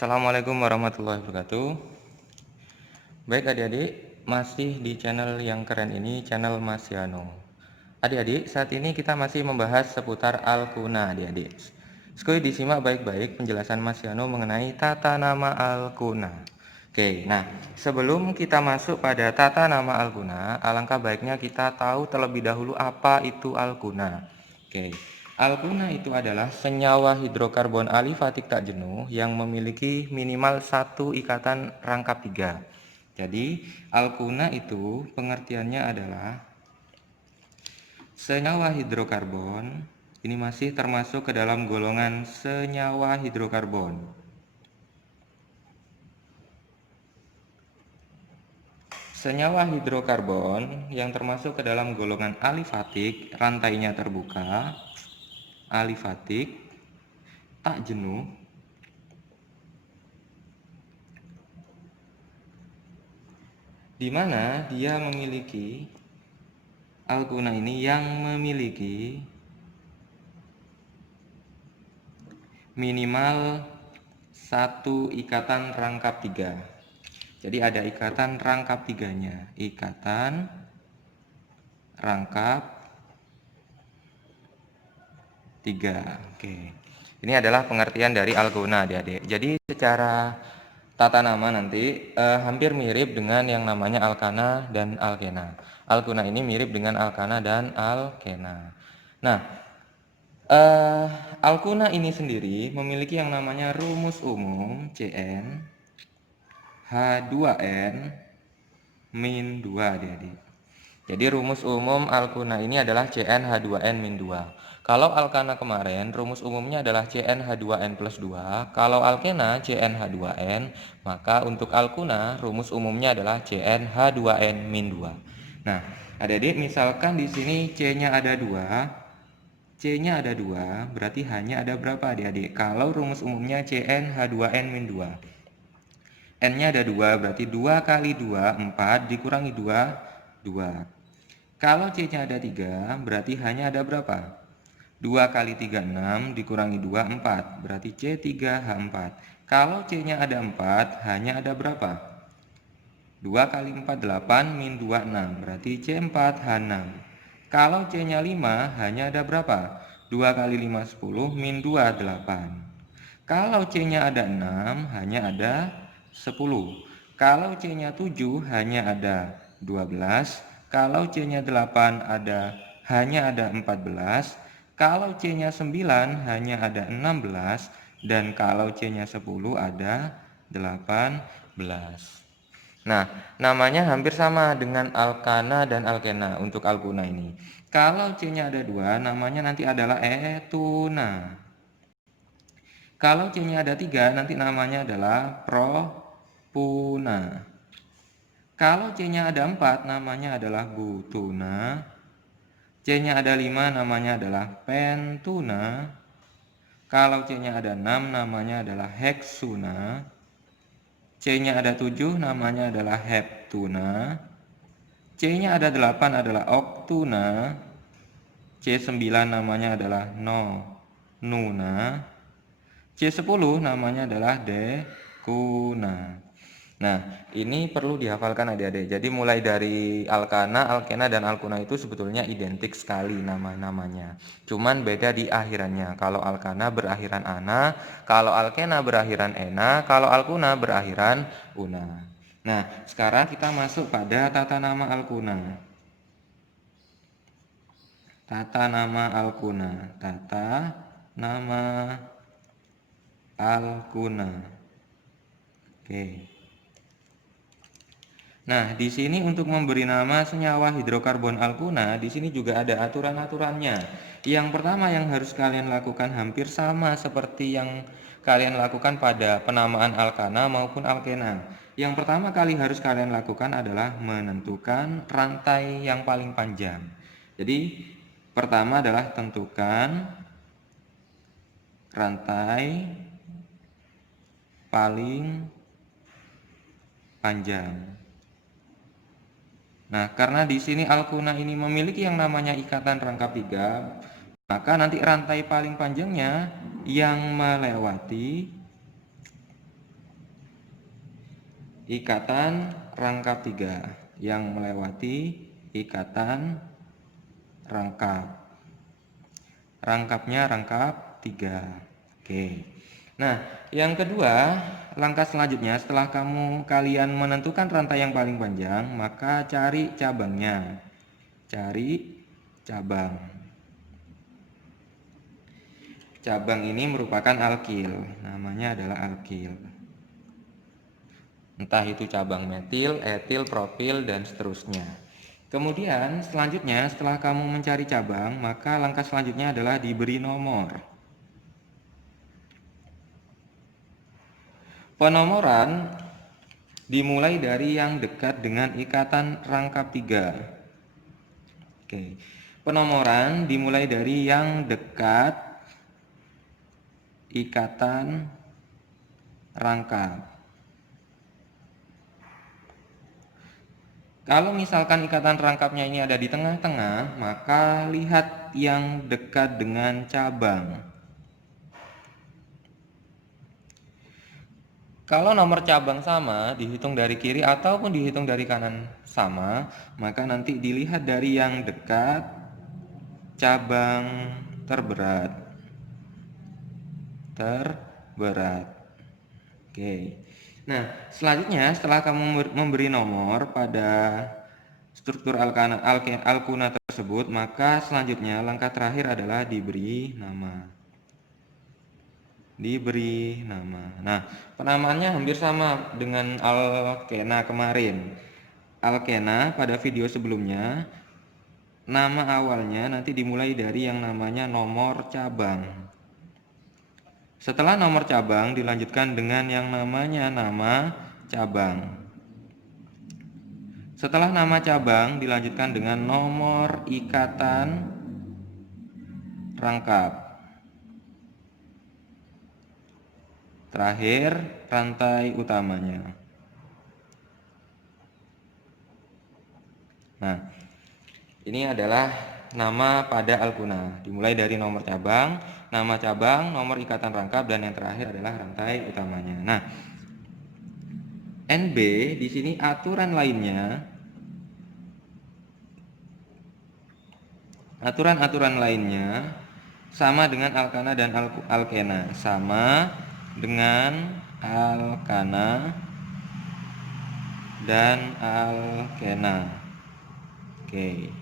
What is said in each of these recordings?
Assalamualaikum warahmatullahi wabarakatuh. Baik adik-adik, masih di channel yang keren ini, channel Mas Yano. Adik-adik, saat ini kita masih membahas seputar Al-Kuna adik-adik. Sekali disimak baik-baik penjelasan Mas Yano mengenai tata nama Al-Kuna. Oke, nah sebelum kita masuk pada tata nama Al-Kuna, alangkah baiknya kita tahu terlebih dahulu apa itu Al-Kuna. Oke, Al-Kuna itu adalah senyawa hidrokarbon alifatik tak jenuh yang memiliki minimal satu ikatan rangkap 3. Jadi, Al-Kuna itu pengertiannya adalah senyawa hidrokarbon, ini masih termasuk ke dalam golongan senyawa hidrokarbon. Senyawa hidrokarbon yang termasuk ke dalam golongan alifatik, rantainya terbuka, alifatik, tak jenuh, di mana dia memiliki Al-Kuna ini yang memiliki minimal satu ikatan rangkap 3. Jadi ada ikatan rangkap 3-nya, ikatan rangkap 3. Oke. Ini adalah pengertian dari Al-Kuna adik-adik. Jadi secara tata nama nanti hampir mirip dengan yang namanya Alkana dan Alkena. Al-Kuna ini mirip dengan Alkana dan Alkena. Nah, Al-Kuna ini sendiri memiliki yang namanya rumus umum Cn H2n min 2 adik-adik. Jadi rumus umum Al-Kuna ini adalah CnH2n min 2. Kalau Alkana kemarin rumus umumnya adalah CnH2n plus 2. Kalau Alkena CnH2n, maka untuk Al-Kuna rumus umumnya adalah CnH2n min 2. Nah, adik-adik misalkan di sini C-nya ada 2, C-nya ada 2, berarti hanya ada berapa adik-adik? Kalau rumus umumnya CnH2n min 2. N-nya ada 2, berarti 2 kali 2, 4, dikurangi 2, 2. Kalau C-nya ada 3, berarti hanya ada berapa? 2 kali 3, 6, dikurangi 2, 4. Berarti C3H4. Kalau C-nya ada 4, hanya ada berapa? 2 kali 4, 8, min 2, 6. Berarti C4H6. Kalau C-nya 5, hanya ada berapa? 2 kali 5, 10, min 2, 8. Kalau C-nya ada 6, hanya ada 10. Kalau C-nya 7 hanya ada 12. Kalau C-nya 8 hanya ada 14. Kalau C-nya 9 hanya ada 16. Dan kalau C-nya 10 ada 18. Nah, namanya hampir sama dengan Alkana dan Alkena untuk Al-Kuna ini. Kalau C-nya ada 2, namanya nanti adalah Etuna. Kalau C-nya ada 3, nanti namanya adalah Propuna. Kalau C-nya ada 4, namanya adalah Butuna. C-nya ada 5, namanya adalah Pentuna. Kalau C-nya ada 6, namanya adalah Hexuna. C-nya ada 7, namanya adalah Heptuna. C-nya ada 8 adalah Octuna. C9 namanya adalah Nona. C10 namanya adalah Dekuna. Nah, ini perlu dihafalkan adik-adik. Jadi mulai dari Alkana, Alkena, dan Alkuna itu sebetulnya identik sekali nama-namanya. Cuman beda di akhirannya. Kalau Alkana berakhiran ana, kalau Alkena berakhiran ena, kalau Alkuna berakhiran una. Nah, sekarang kita masuk pada tata nama Alkuna. Tata nama Alkuna. Tata nama Alkuna. Oke. Nah, di sini untuk memberi nama senyawa hidrokarbon Alkuna, di sini juga ada aturan-aturannya. Yang pertama yang harus kalian lakukan hampir sama seperti yang kalian lakukan pada penamaan Alkana maupun Alkena. Yang pertama kali harus kalian lakukan adalah menentukan rantai yang paling panjang. Jadi, pertama adalah tentukan rantai paling panjang. Nah, karena di sini Alkuna ini memiliki yang namanya ikatan rangkap 3, maka nanti rantai paling panjangnya yang melewati ikatan rangkap 3 yang melewati ikatan rangkap. Rangkapnya rangkap 3. Oke. Nah, yang kedua, langkah selanjutnya setelah kalian menentukan rantai yang paling panjang, maka cari cabangnya. Cari cabang. Cabang ini merupakan alkil, namanya adalah alkil. Entah itu cabang metil, etil, propil, dan seterusnya. Kemudian selanjutnya setelah kamu mencari cabang, maka langkah selanjutnya adalah diberi nomor. Penomoran dimulai dari yang dekat dengan ikatan rangkap 3. Oke. Penomoran dimulai dari yang dekat ikatan rangkap. Kalau misalkan ikatan rangkapnya ini ada di tengah-tengah, maka lihat yang dekat dengan cabang. Kalau nomor cabang sama, dihitung dari kiri ataupun dihitung dari kanan sama, maka nanti dilihat dari yang dekat cabang terberat. Oke. Nah, selanjutnya setelah kamu memberi nomor pada struktur alkuna tersebut, maka selanjutnya langkah terakhir adalah diberi nama. Nah, penamaannya hampir sama dengan alkena kemarin. Alkena pada video sebelumnya, nama awalnya nanti dimulai dari yang namanya nomor cabang. Setelah nomor cabang dilanjutkan dengan yang namanya nama cabang. Setelah nama cabang dilanjutkan dengan nomor ikatan rangkap. Terakhir, rantai utamanya. Nah, ini adalah nama pada alkuna. Dimulai dari nomor cabang, nama cabang, nomor ikatan rangkap, dan yang terakhir adalah rantai utamanya. Nah, NB di sini aturan lainnya, aturan-aturan lainnya sama dengan alkana dan alkena, sama dengan alkana dan alkena. Oke.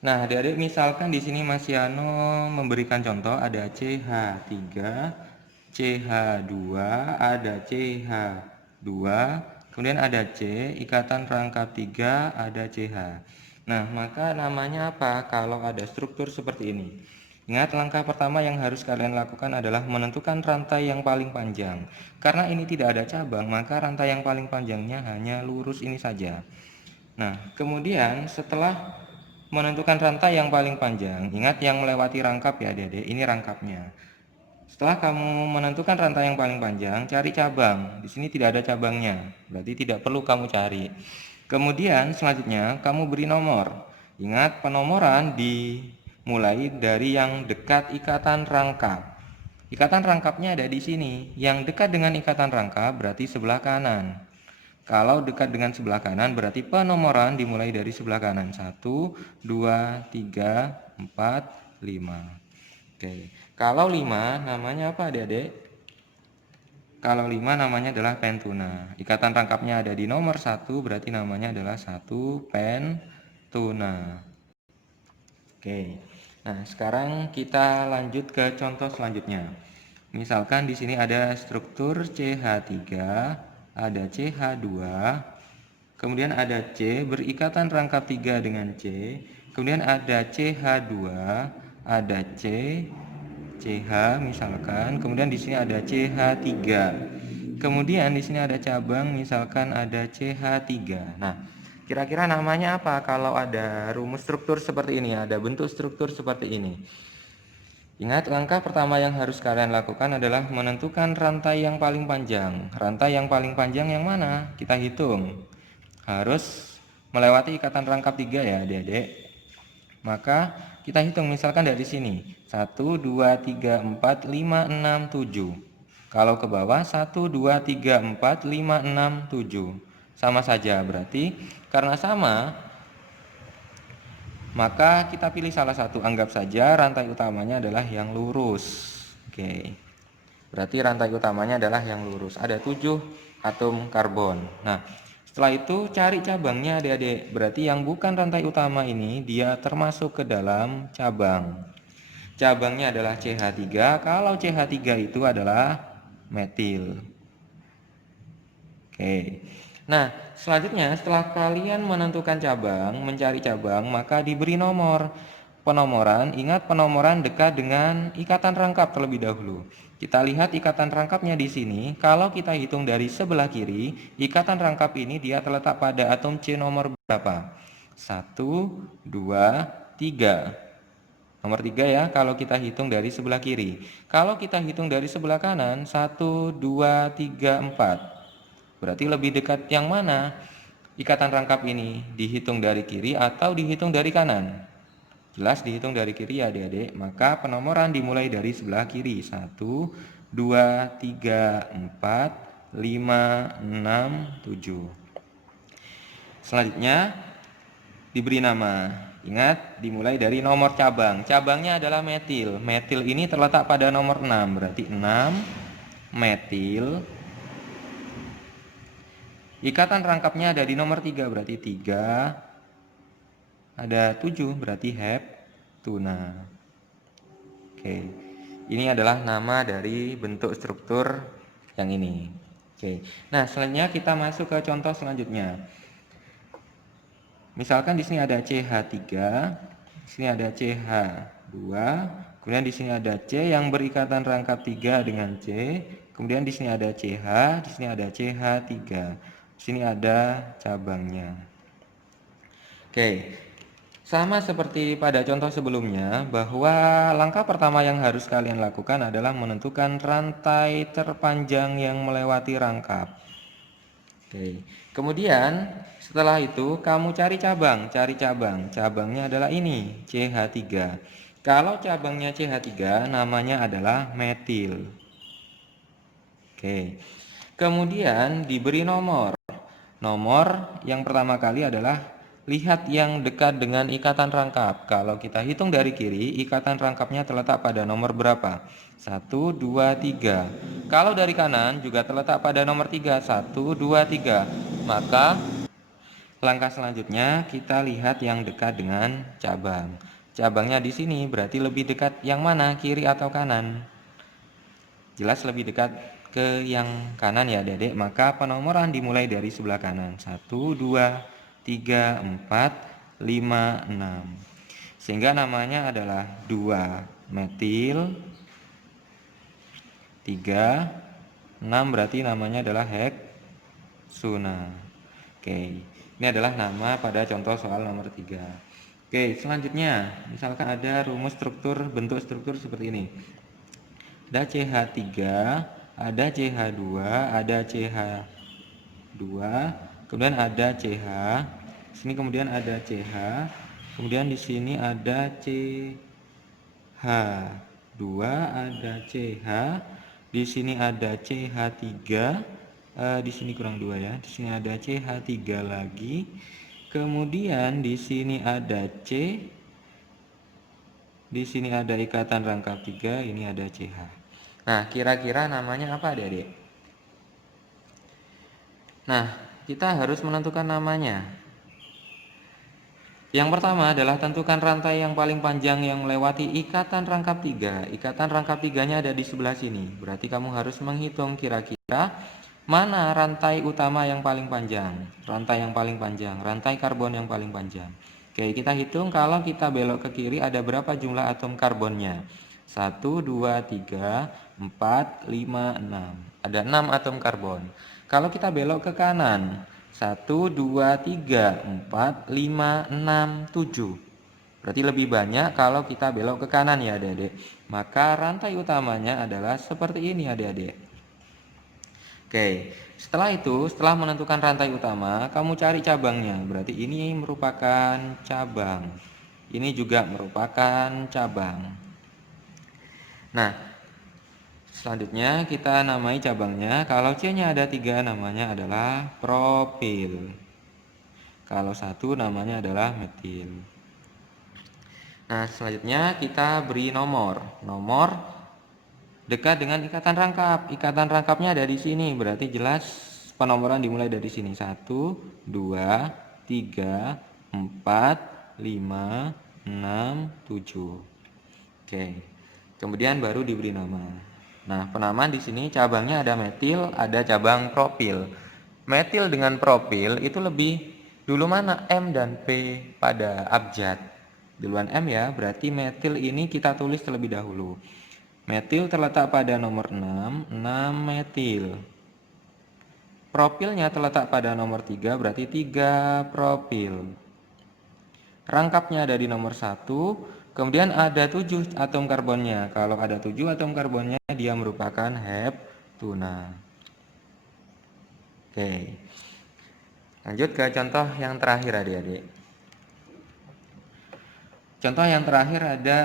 Nah, adik-adik misalkan di sini Mas Yano memberikan contoh ada CH3, CH2, ada CH2, kemudian ada C, ikatan rangkap 3, ada CH. Nah, maka namanya apa kalau ada struktur seperti ini? Ingat, langkah pertama yang harus kalian lakukan adalah menentukan rantai yang paling panjang. Karena ini tidak ada cabang, maka rantai yang paling panjangnya hanya lurus ini saja. Nah, kemudian setelah menentukan rantai yang paling panjang, ingat yang melewati rangkap ya adik-adik, ini rangkapnya. Setelah kamu menentukan rantai yang paling panjang, cari cabang. Di sini tidak ada cabangnya, berarti tidak perlu kamu cari. Kemudian selanjutnya kamu beri nomor. Ingat, penomoran dimulai dari yang dekat ikatan rangkap. Ikatan rangkapnya ada di sini. Yang dekat dengan ikatan rangkap berarti sebelah kanan. Kalau dekat dengan sebelah kanan berarti penomoran dimulai dari sebelah kanan. 1, 2, 3, 4, 5. Oke. Kalau 5 namanya apa adik-adik? Kalau 5 namanya adalah pentuna. Ikatan rangkapnya ada di nomor 1 berarti namanya adalah 1 pentuna. Oke. Nah, sekarang kita lanjut ke contoh selanjutnya. Misalkan di sini ada struktur CH3, ada CH2, kemudian ada C berikatan rangkap 3 dengan C, kemudian ada CH2, ada C, CH misalkan, kemudian di sini ada CH3. Kemudian di sini ada cabang misalkan ada CH3. Nah, kira-kira namanya apa kalau ada rumus struktur seperti ini, ada bentuk struktur seperti ini? Ingat, langkah pertama yang harus kalian lakukan adalah menentukan rantai yang paling panjang. Rantai yang paling panjang yang mana? Kita hitung. Harus melewati ikatan rangkap 3 ya adik-adik. Maka kita hitung misalkan dari sini. 1, 2, 3, 4, 5, 6, 7. Kalau ke bawah 1, 2, 3, 4, 5, 6, 7. Sama saja, berarti karena sama, maka kita pilih salah satu. Anggap saja rantai utamanya adalah yang lurus. Oke, berarti rantai utamanya adalah yang lurus. Ada 7 atom karbon. Nah, setelah itu cari cabangnya adik-adik. Berarti yang bukan rantai utama ini dia termasuk ke dalam cabang. Cabangnya adalah CH3. Kalau CH3 itu adalah metil. Oke. Nah, selanjutnya setelah kalian menentukan cabang, mencari cabang, maka diberi nomor. Penomoran, ingat penomoran dekat dengan ikatan rangkap terlebih dahulu. Kita lihat ikatan rangkapnya di sini. Kalau kita hitung dari sebelah kiri, ikatan rangkap ini dia terletak pada atom C nomor berapa? 1, 2, 3. Nomor 3 ya, kalau kita hitung dari sebelah kiri. Kalau kita hitung dari sebelah kanan, 1, 2, 3, 4. Berarti lebih dekat yang mana? Ikatan rangkap ini dihitung dari kiri atau dihitung dari kanan? Jelas dihitung dari kiri ya adik-adik. Maka penomoran dimulai dari sebelah kiri. 1, 2, 3, 4, 5, 6, 7. Selanjutnya diberi nama. Ingat, dimulai dari nomor cabang. Cabangnya adalah metil. Metil ini terletak pada nomor 6. Berarti 6 metil. Ikatan rangkapnya ada di nomor 3. Berarti 3. Ada 7. Berarti heptuna. Oke. Ini adalah nama dari bentuk struktur yang ini. Oke. Nah, selanjutnya kita masuk ke contoh selanjutnya. Misalkan di sini ada CH3, di sini ada CH2, kemudian di sini ada C yang berikatan rangkap 3 dengan C, kemudian di sini ada CH, di sini ada CH3. Di sini ada cabangnya. Oke. Sama seperti pada contoh sebelumnya, bahwa langkah pertama yang harus kalian lakukan adalah menentukan rantai terpanjang yang melewati rangkap. Oke. Kemudian setelah itu kamu cari cabang. Cabangnya adalah ini, CH3. Kalau cabangnya CH3 namanya adalah metil. Oke. Kemudian diberi nomor. Nomor yang pertama kali adalah lihat yang dekat dengan ikatan rangkap. Kalau kita hitung dari kiri, ikatan rangkapnya terletak pada nomor berapa? 1, 2, 3. Kalau dari kanan juga terletak pada nomor 3. 1, 2, 3. Maka langkah selanjutnya kita lihat yang dekat dengan cabang. Cabangnya di sini berarti lebih dekat yang mana? Kiri atau kanan? Jelas lebih dekat ke yang kanan ya adik-adik. Maka penomoran dimulai dari sebelah kanan. 1, 2, 3, 4, 5, 6. Sehingga namanya adalah 2 metil, 3, 6 berarti namanya adalah heksuna. Oke, ini adalah nama pada contoh soal nomor 3. Oke, selanjutnya misalkan ada rumus bentuk struktur seperti ini. Ada CH3, ada CH2, ada CH2, kemudian ada CH, sini kemudian ada CH, kemudian di sini ada CH2, ada CH, di sini ada CH3, di sini kurang 2 ya, di sini ada CH3 lagi, kemudian di sini ada C, di sini ada ikatan rangkap 3, ini ada CH. Nah, kira-kira namanya apa adik-adik? Nah, kita harus menentukan namanya. Yang pertama adalah tentukan rantai yang paling panjang yang melewati ikatan rangkap 3. Ikatan rangkap 3-nya ada di sebelah sini. Berarti kamu harus menghitung kira-kira mana rantai utama yang paling panjang. Rantai yang paling panjang, rantai karbon yang paling panjang. Oke, kita hitung kalau kita belok ke kiri ada berapa jumlah atom karbonnya. 1, 2, 3, 4, 5, 6. Ada 6 atom karbon. Kalau kita belok ke kanan, 1, 2, 3, 4, 5, 6, 7. Berarti lebih banyak kalau kita belok ke kanan ya adik-adik. Maka rantai utamanya adalah seperti ini adik-adik. Oke, setelah itu, setelah menentukan rantai utama, kamu cari cabangnya. Berarti ini merupakan cabang. Ini juga merupakan cabang. Nah, Selanjutnya kita namai cabangnya. Kalau C-nya ada 3 namanya adalah propil. Kalau 1 namanya adalah metil. Nah, selanjutnya kita beri nomor. Nomor dekat dengan ikatan rangkap. Ikatan rangkapnya ada di sini, berarti jelas penomoran dimulai dari sini. 1, 2, 3, 4, 5, 6, 7. Oke. Kemudian baru diberi nama. Nah, penamaan di sini cabangnya ada metil, ada cabang propil. Metil dengan propil itu lebih dulu mana? M dan P pada abjad. Duluan M ya, berarti metil ini kita tulis terlebih dahulu. Metil terletak pada nomor 6 metil. Propilnya terletak pada nomor 3, berarti 3 propil. Rangkapnya ada di nomor 1, kemudian ada 7 atom karbonnya. Kalau ada 7 atom karbonnya, dia merupakan heptuna. Oke. Lanjut ke contoh yang terakhir adik-adik. Contoh yang terakhir ada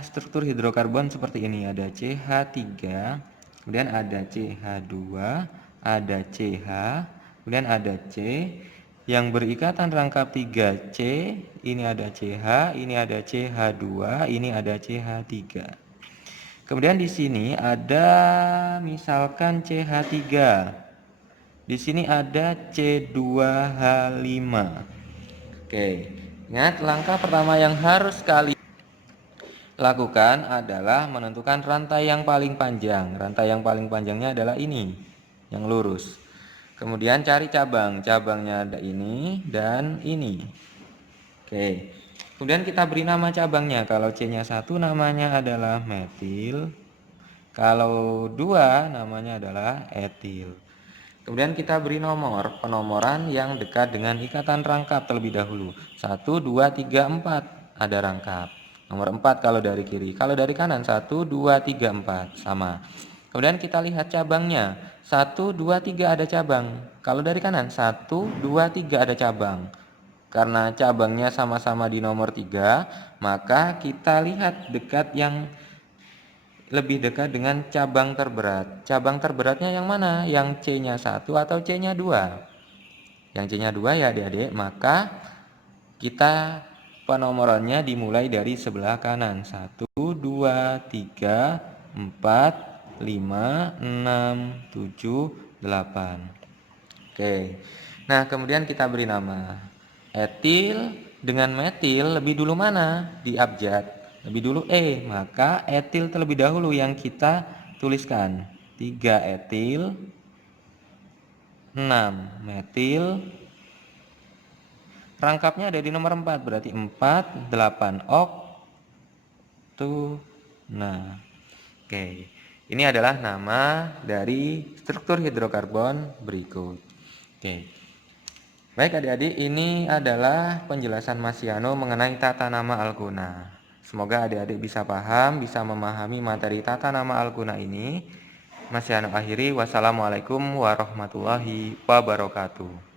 struktur hidrokarbon seperti ini. Ada CH3, kemudian ada CH2, ada CH, kemudian ada C yang berikatan rangkap 3C. Ini ada CH, ini ada CH2, ini ada CH3. Kemudian di sini ada misalkan CH3. Di sini ada C2H5. Oke. Ingat, langkah pertama yang harus kalian lakukan adalah menentukan rantai yang paling panjang. Rantai yang paling panjangnya adalah ini, yang lurus. Kemudian cari cabang. Cabangnya ada ini dan ini. Oke. Kemudian kita beri nama cabangnya. Kalau C-nya 1 namanya adalah metil. Kalau 2 namanya adalah etil. Kemudian kita beri nomor, penomoran yang dekat dengan ikatan rangkap terlebih dahulu. 1, 2, 3, 4 ada rangkap. Nomor 4 kalau dari kiri. Kalau dari kanan 1, 2, 3, 4 sama. Kemudian kita lihat cabangnya. 1, 2, 3 ada cabang. Kalau dari kanan 1, 2, 3 ada cabang. Karena cabangnya sama-sama di nomor 3, maka kita lihat dekat yang lebih dekat dengan cabang terberat. Cabang terberatnya yang mana? Yang C-nya 1 atau C-nya 2? Yang C-nya 2 ya adik-adik, maka kita penomorannya dimulai dari sebelah kanan. 1, 2, 3, 4, 5, 6, 7, 8. Oke. Nah, kemudian kita beri nama. Etil dengan metil lebih dulu mana? Di abjad. Lebih dulu E, maka etil terlebih dahulu yang kita tuliskan. 3 etil, 6 metil. Rangkapnya ada di nomor 4, berarti 4, 8 oktuna. Oke, ini adalah nama dari struktur hidrokarbon berikut. Oke. Baik adik-adik, ini adalah penjelasan Mas Yano mengenai tata nama alkuna. Semoga adik-adik bisa paham, bisa memahami materi tata nama alkuna ini. Mas Yano akhiri, wassalamualaikum warahmatullahi wabarakatuh.